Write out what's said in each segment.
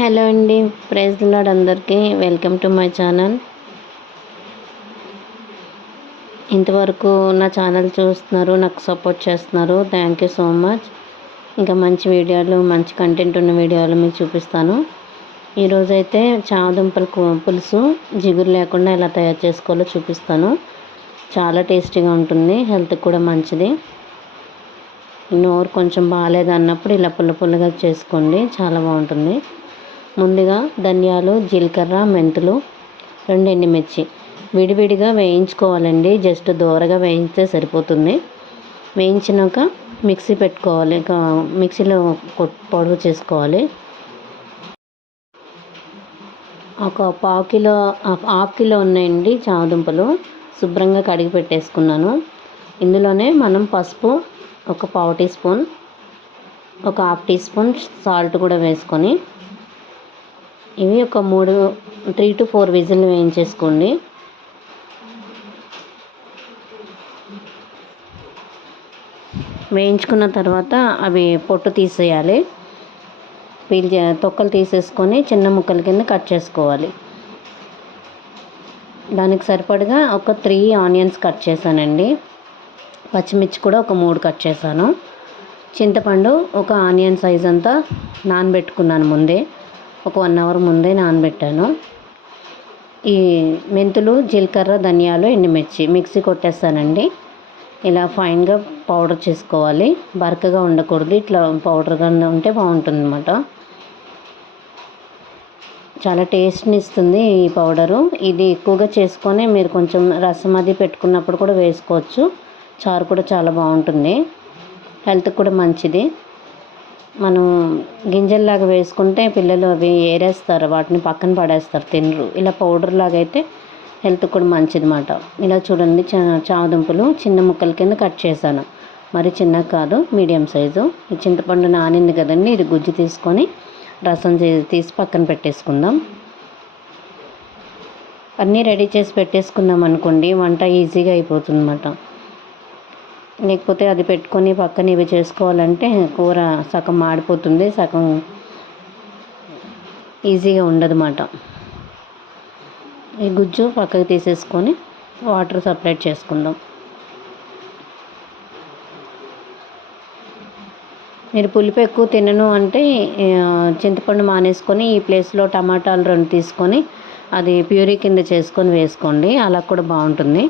Hello అండి. Praise the lord అందరికీ. Welcome to my channel. ఇంతవరకు నా ఛానల్ చూస్తున్నారు, నాకు సపోర్ట్ చేస్తున్నారు. Thank you so much. ఇంకా మంచి వీడియోలు, మంచి కంటెంట్ ఉన్న వీడియోలు మీకు చూపిస్తాను. ఈరోజైతే చామదుంపల పులుసు జిగురు లేకుండా ఎలా తయారు చేసుకోవాలో చూపిస్తాను. చాలా టేస్టీగా ఉంటుంది, హెల్త్కి కూడా మంచిది. నోరు కొంచెం బాగాలేదు అన్నప్పుడు ఇలా పుల్ల పుల్లగా చేసుకోండి, చాలా బాగుంటుంది. ముందుగా ధనియాలు, జీలకర్ర, మెంతులు, 2 ఎండుమిర్చి విడివిడిగా వేయించుకోవాలండి. జస్ట్ దోరగా వేయిస్తే సరిపోతుంది. వేయించినాక మిక్సీ పెట్టుకోవాలి, మిక్సీలో పౌడర్ చేసుకోవాలి. ఒక హాఫ్ కిలో ఉన్నాయండి చామదుంపలు. శుభ్రంగా కడిగి పెట్టేసుకున్నాను. ఇందులోనే మనం పసుపు ఒక 1/2 టీ స్పూన్, ఒక 1/2 టీ స్పూన్ సాల్ట్ కూడా వేసుకొని ఇవి ఒక 3 to 4 విజిల్లు వేయించేసుకోండి. వేయించుకున్న తర్వాత అవి పొట్టు తీసేయాలి. తొక్కలు తీసేసుకొని చిన్న ముక్కల కింద కట్ చేసుకోవాలి. దానికి సరిపడగా ఒక 3 ఆనియన్స్ కట్ చేశానండి. పచ్చిమిర్చి కూడా ఒక 3 కట్ చేశాను. చింతపండు ఒక ఆనియన్ సైజ్ అంతా నానబెట్టుకున్నాను ముందే, ఒక 1 అవర్ ముందే నానబెట్టాను. ఈ మెంతులు, జీలకర్ర, ధనియాలు, ఎండుమిర్చి మిక్సీ కొట్టేస్తానండి. ఇలా ఫైన్గా పౌడర్ చేసుకోవాలి, బరకగా ఉండకూడదు. ఇట్లా పౌడర్గా ఉంటే బాగుంటుంది అన్నమాట. చాలా టేస్ట్ని ఇస్తుంది ఈ పౌడరు. ఇది ఎక్కువగా చేసుకొని మీరు కొంచెం రసం అది పెట్టుకున్నప్పుడు కూడా వేసుకోవచ్చు. చారు కూడా చాలా బాగుంటుంది, హెల్త్కి కూడా మంచిది. మనం గింజల్లాగా వేసుకుంటే పిల్లలు అవి ఏరేస్తారు, వాటిని పక్కన పడేస్తారు, తినరు. ఇలా పౌడర్ లాగా అయితే హెల్త్కి కూడా మంచిది అన్నమాట. ఇలా చూడండి, చామదుంపలు చిన్న ముక్కల కింద కట్ చేశాను. మరి చిన్నగా కాదు, మీడియం సైజు. ఈ చింతపండు నానింది కదండి, ఇది గుజ్జు తీసుకొని రసం తీసి పక్కన పెట్టేసుకుందాం. అన్నీ రెడీ చేసి పెట్టేసుకున్నాం అనుకోండి, వంట ఈజీగా అయిపోతుంది అన్నమాట. లేకపోతే అది పెట్టుకొని పక్కన ఇవి చేసుకోవాలంటే కూర సగం మాడిపోతుంది, సగం ఈజీగా ఉండదన్నమాట. ఈ గుజ్జు పక్కకు తీసేసుకొని వాటర్ సపరేట్ చేసుకుందాం. మీరు పులుపు ఎక్కువ తినను అంటే చింతపండు మానేసుకొని ఈ ప్లేస్లో టమాటాలు 2 తీసుకొని అది ప్యూరీ కింద చేసుకొని వేసుకోండి, అలా కూడా బాగుంటుంది.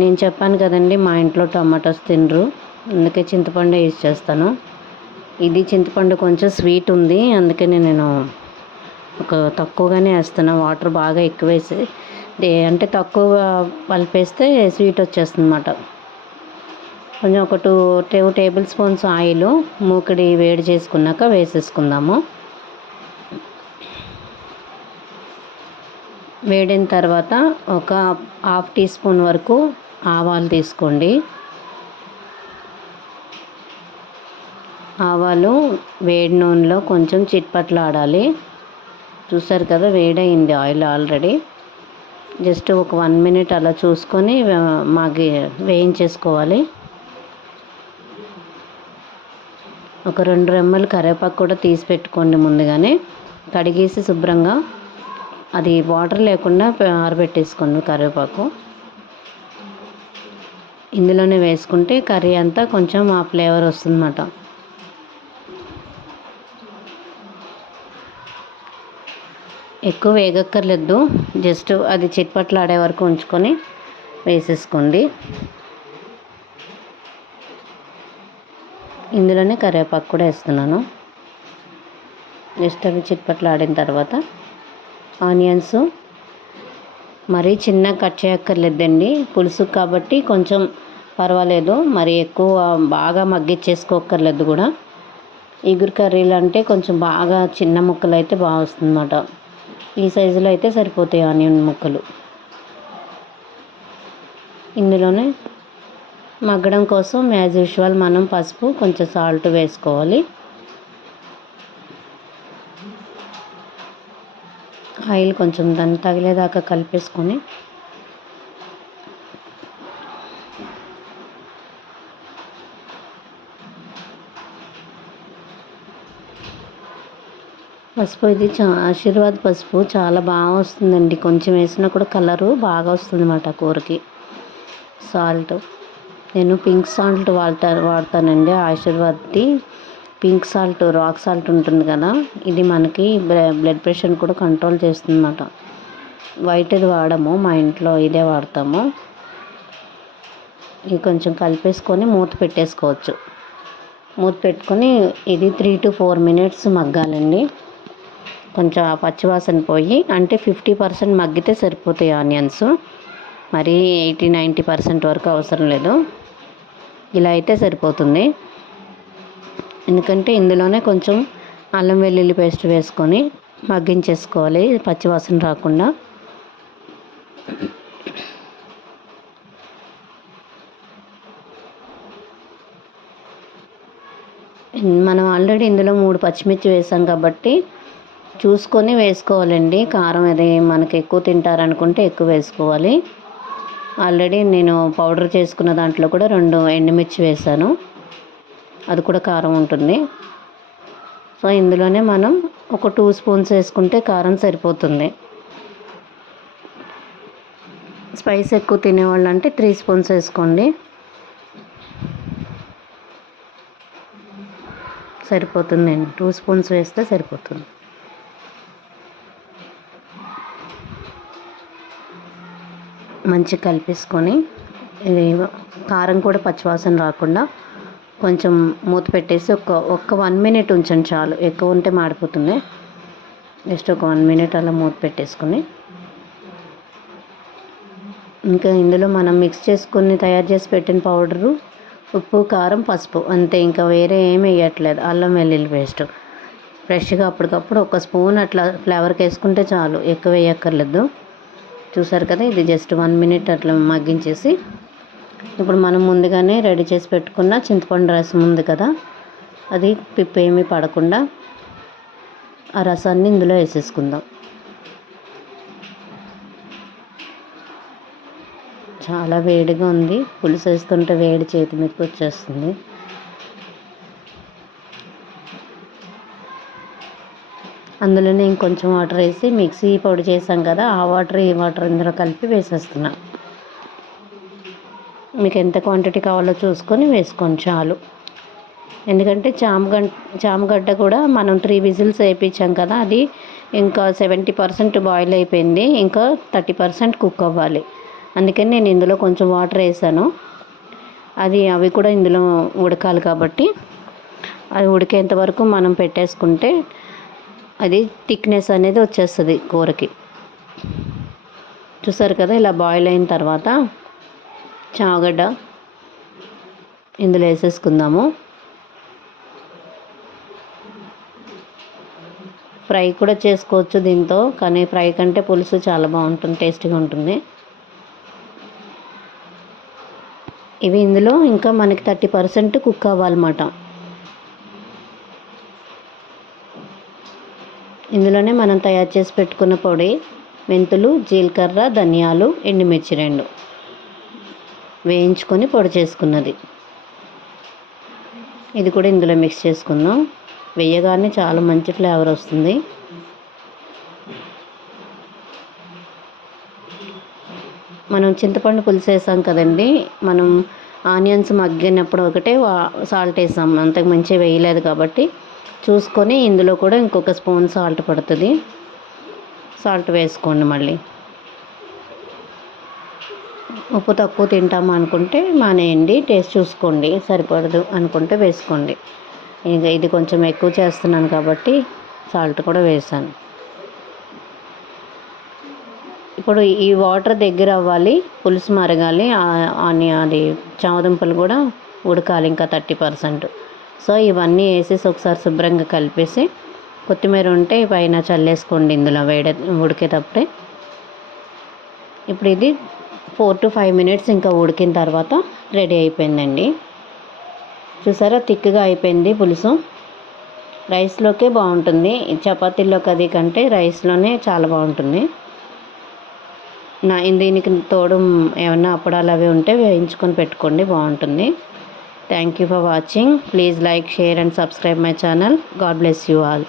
నేను చెప్పాను కదండి, మా ఇంట్లో టమాటాస్ తినరు, అందుకే చింతపండు యూజ్ చేస్తాను. ఇది చింతపండు కొంచెం స్వీట్ ఉంది, అందుకని నేను తక్కువగానే వేస్తాను. వాటర్ బాగా ఎక్కువ వేసి అంటే తక్కువ కలిపేస్తే స్వీట్ వచ్చేస్తుంది అన్నమాట. కొంచెం ఒక 2 టేబుల్ స్పూన్స్ ఆయిల్ మూకిడి వేడి చేసుకున్నాక వేసేసుకుందాము. వేడిన తర్వాత ఒక 1/2 టీ స్పూన్ వరకు ఆవాలు తీసుకోండి. ఆవాలు వేడి నూనెలో కొంచెం చిట్పట్లాడాలి. చూసారు కదా, వేడయింది ఆయిల్ ఆల్రెడీ. జస్ట్ ఒక 1 మినిట్ అలా చూసుకొని వేయించేసుకోవాలి. ఒక 2 రెమ్మలు కరివేపాకు కూడా తీసి పెట్టుకోండి ముందుగానే. కడిగేసి శుభ్రంగా అది వాటర్ లేకుండా ఆరబెట్టేసుకోండి కరివేపాకు. ఇందులోనే వేసుకుంటే కర్రీ అంతా కొంచెం ఆ ఫ్లేవర్ వస్తుందన్నమాట. ఎక్కువ వేగక్కర్లేదు, జస్ట్ అది చిట్పట్లాడే వరకు ఉంచుకొని వేసేసుకోండి. ఇందులోనే కరివేపాకు కూడా వేస్తున్నాను. జస్ట్ అవి చిట్పట్లాడిన తర్వాత ఆనియన్స్ మరీ చిన్నగా కట్ చేయక్కర్లేదండి, పులుసు కాబట్టి కొంచెం పర్వాలేదు. మరి ఎక్కువ బాగా మగ్గిచ్చేసుకోక్కర్లేదు కూడా. ఇగురు కర్రీలు అంటే కొంచెం బాగా చిన్న ముక్కలు అయితే బాగా వస్తుందన్నమాట. ఈ సైజులో అయితే సరిపోతాయి ఆనియన్ ముక్కలు. ఇందులోనే మగ్గడం కోసం యాజ్ యూజువల్ మనం పసుపు, కొంచెం సాల్ట్ వేసుకోవాలి. ఆయిల్ కొంచెం దాన్ని తగిలేదాకా కలిపేసుకొని పసుపు ఇది ఆశీర్వాద్ పసుపు చాలా బాగా వస్తుందండి. కొంచెం వేసినా కూడా కలరు బాగా వస్తుంది అన్నమాట కూరకి. సాల్ట్ నేను పింక్ సాల్ట్ వాడతానండి. ఆశీర్వాద్ది పింక్ సాల్ట్, రాక్ సాల్ట్ ఉంటుంది కదా, ఇది మనకి బ్లడ్ ప్రెషర్ కూడా కంట్రోల్ చేస్తుంది అన్నమాట. వైట్ది వాడము, మా ఇంట్లో ఇదే వాడతాము. ఇది కొంచెం కలిపేసుకొని మూత పెట్టేసుకోవచ్చు. మూత పెట్టుకొని ఇది 3 to 4 minutes మగ్గాలండి. కొంచెం ఆ పచ్చివాసన పోయి, అంటే 50% మగ్గితే సరిపోతాయి ఆనియన్స్. మరీ 80-90% వరకు అవసరం లేదు. ఇలా అయితే సరిపోతుంది. ఎందుకంటే ఇందులోనే కొంచెం అల్లం వెల్లుల్లి పేస్ట్ వేసుకొని మగ్గించేసుకోవాలి పచ్చివాసన రాకుండా. మనం ఆల్రెడీ ఇందులో 3 పచ్చిమిర్చి వేసాం కాబట్టి చూసుకొని వేసుకోవాలండి. కారం అది మనకి ఎక్కువ తింటారనుకుంటే ఎక్కువ వేసుకోవాలి. ఆల్రెడీ నేను పౌడర్ చేసుకున్న దాంట్లో కూడా 2 ఎండుమిర్చి వేసాను, అది కూడా కారం ఉంటుంది. సో ఇందులోనే మనం ఒక 2 స్పూన్స్ వేసుకుంటే కారం సరిపోతుంది. స్పైస్ ఎక్కువ తినేవాళ్ళు అంటే 3 స్పూన్స్ వేసుకోండి, సరిపోతుందండి. 2 స్పూన్స్ వేస్తే సరిపోతుంది. మంచిగా కలిపేసుకొని, ఇది కారం కూడా పచ్చివాసన రాకుండా కొంచెం మూత పెట్టేసి ఒక్క 1 minute ఉంచండి చాలు. ఎక్కువ ఉంటే మాడిపోతుంది. జస్ట్ ఒక 1 minute అలా మూత పెట్టేసుకొని, ఇంకా ఇందులో మనం మిక్స్ చేసుకొని తయారు చేసి పెట్టిన పౌడరు, ఉప్పు, కారం, పసుపు అంతే. ఇంకా వేరే ఏమి వేయట్లేదు. అల్లం వెల్లుల్లి పేస్ట్ ఫ్రెష్గా అప్పటికప్పుడు 1 స్పూన్ అట్లా ఫ్లేవర్కి వేసుకుంటే చాలు, ఎక్కువ వేయక్కర్లేదు. చూసారు కదా, ఇది జస్ట్ 1 minute అట్లా మగ్గించేసి, ఇప్పుడు మనం ముందుగానే రెడీ చేసి పెట్టుకున్న చింతపండు రసం ఉంది కదా, అది పిప్పేమీ పడకుండా ఆ రసాన్ని ఇందులో వేసేసుకుందాం. చాలా వేడిగా ఉంది, పులుసు వేస్తుంటే వేడి చేతి మీదకి వచ్చేస్తుంది. అందులోనే ఇంకొంచెం వాటర్ వేసి మిక్సీ పొడి చేసాం కదా, ఆ వాటర్ ఈ వాటర్ ఇందులో కలిపి వేసేస్తున్నా. మీకు ఎంత క్వాంటిటీ కావాలో చూసుకొని వేసుకోండి చాలు. ఎందుకంటే చామగడ్డ కూడా మనం 3 విజిల్స్ వేయించాం కదా, అది ఇంకా 70% బాయిల్ అయిపోయింది, ఇంకా 30% కుక్ అవ్వాలి. అందుకని నేను ఇందులో కొంచెం వాటర్ వేసాను. అవి కూడా ఇందులో ఉడకాలి కాబట్టి అది ఉడికేంత వరకు మనం పెట్టేసుకుంటే అది థిక్నెస్ అనేది వచ్చేస్తుంది కూరకి. చూసారు కదా, ఇలా బాయిల్ అయిన తర్వాత చామగడ్డ ఇందులో వేసేసుకుందాము. ఫ్రై కూడా చేసుకోవచ్చు దీంతో, కానీ ఫ్రై కంటే పులుసు చాలా బాగుంటుంది, టేస్టీగా ఉంటుంది. ఇవి ఇందులో ఇంకా మనకి 30% కుక్ అవ్వాలన్నమాట. ఇందులోనే మనం తయారు చేసి పెట్టుకున్న పొడి, మెంతులు, జీలకర్ర, ధనియాలు, ఎండుమిర్చి 2 వేయించుకొని పొడి చేసుకున్నది, ఇది కూడా ఇందులో మిక్స్ చేసుకుందాం. వేయగానే చాలా మంచి ఫ్లేవర్ వస్తుంది. మనం చింతపండు పులుసు వేసాం కదండి, మనం ఆనియన్స్ మగ్గినప్పుడు ఒకటే సాల్ట్ వేసాం, అంతకు మించి వేయలేదు కాబట్టి చూసుకొని ఇందులో కూడా ఇంకొక స్పూన్ సాల్ట్ పడుతుంది, సాల్ట్ వేసుకోండి. మళ్ళీ ఉప్పు తక్కువ తింటాము అనుకుంటే మానేయండి, టేస్ట్ చూసుకోండి, సరిపడదు అనుకుంటే వేసుకోండి. ఇంకా ఇది కొంచెం ఎక్కువ చేస్తున్నాను కాబట్టి సాల్ట్ కూడా వేసాను. ఇప్పుడు ఈ వాటర్ దగ్గర అవ్వాలి, పులుసు మరగాలి, అది చామదుంపలు కూడా ఉడకాలి ఇంకా 30%. సో ఇవన్నీ వేసేసి ఒకసారి శుభ్రంగా కలిపేసి కొత్తిమీర ఉంటే పైన చల్లేసుకోండి ఇందులో ఉడికేటప్పుడే. ఇప్పుడు ఇది 4 to 5 minutes ఇంకా ఉడికిన తర్వాత రెడీ అయిపోయిందండి. చూసారా, థిక్గా అయిపోయింది పులుసు. రైస్లోకే బాగుంటుంది, చపాతీలోకి అది కంటే రైస్లోనే చాలా బాగుంటుంది. దీనికి తోడు ఏమన్నా అప్పడాలు అవి ఉంటే వేయించుకొని పెట్టుకోండి, బాగుంటుంది. Thank you for watching. Please like, share and subscribe my channel. God bless you all.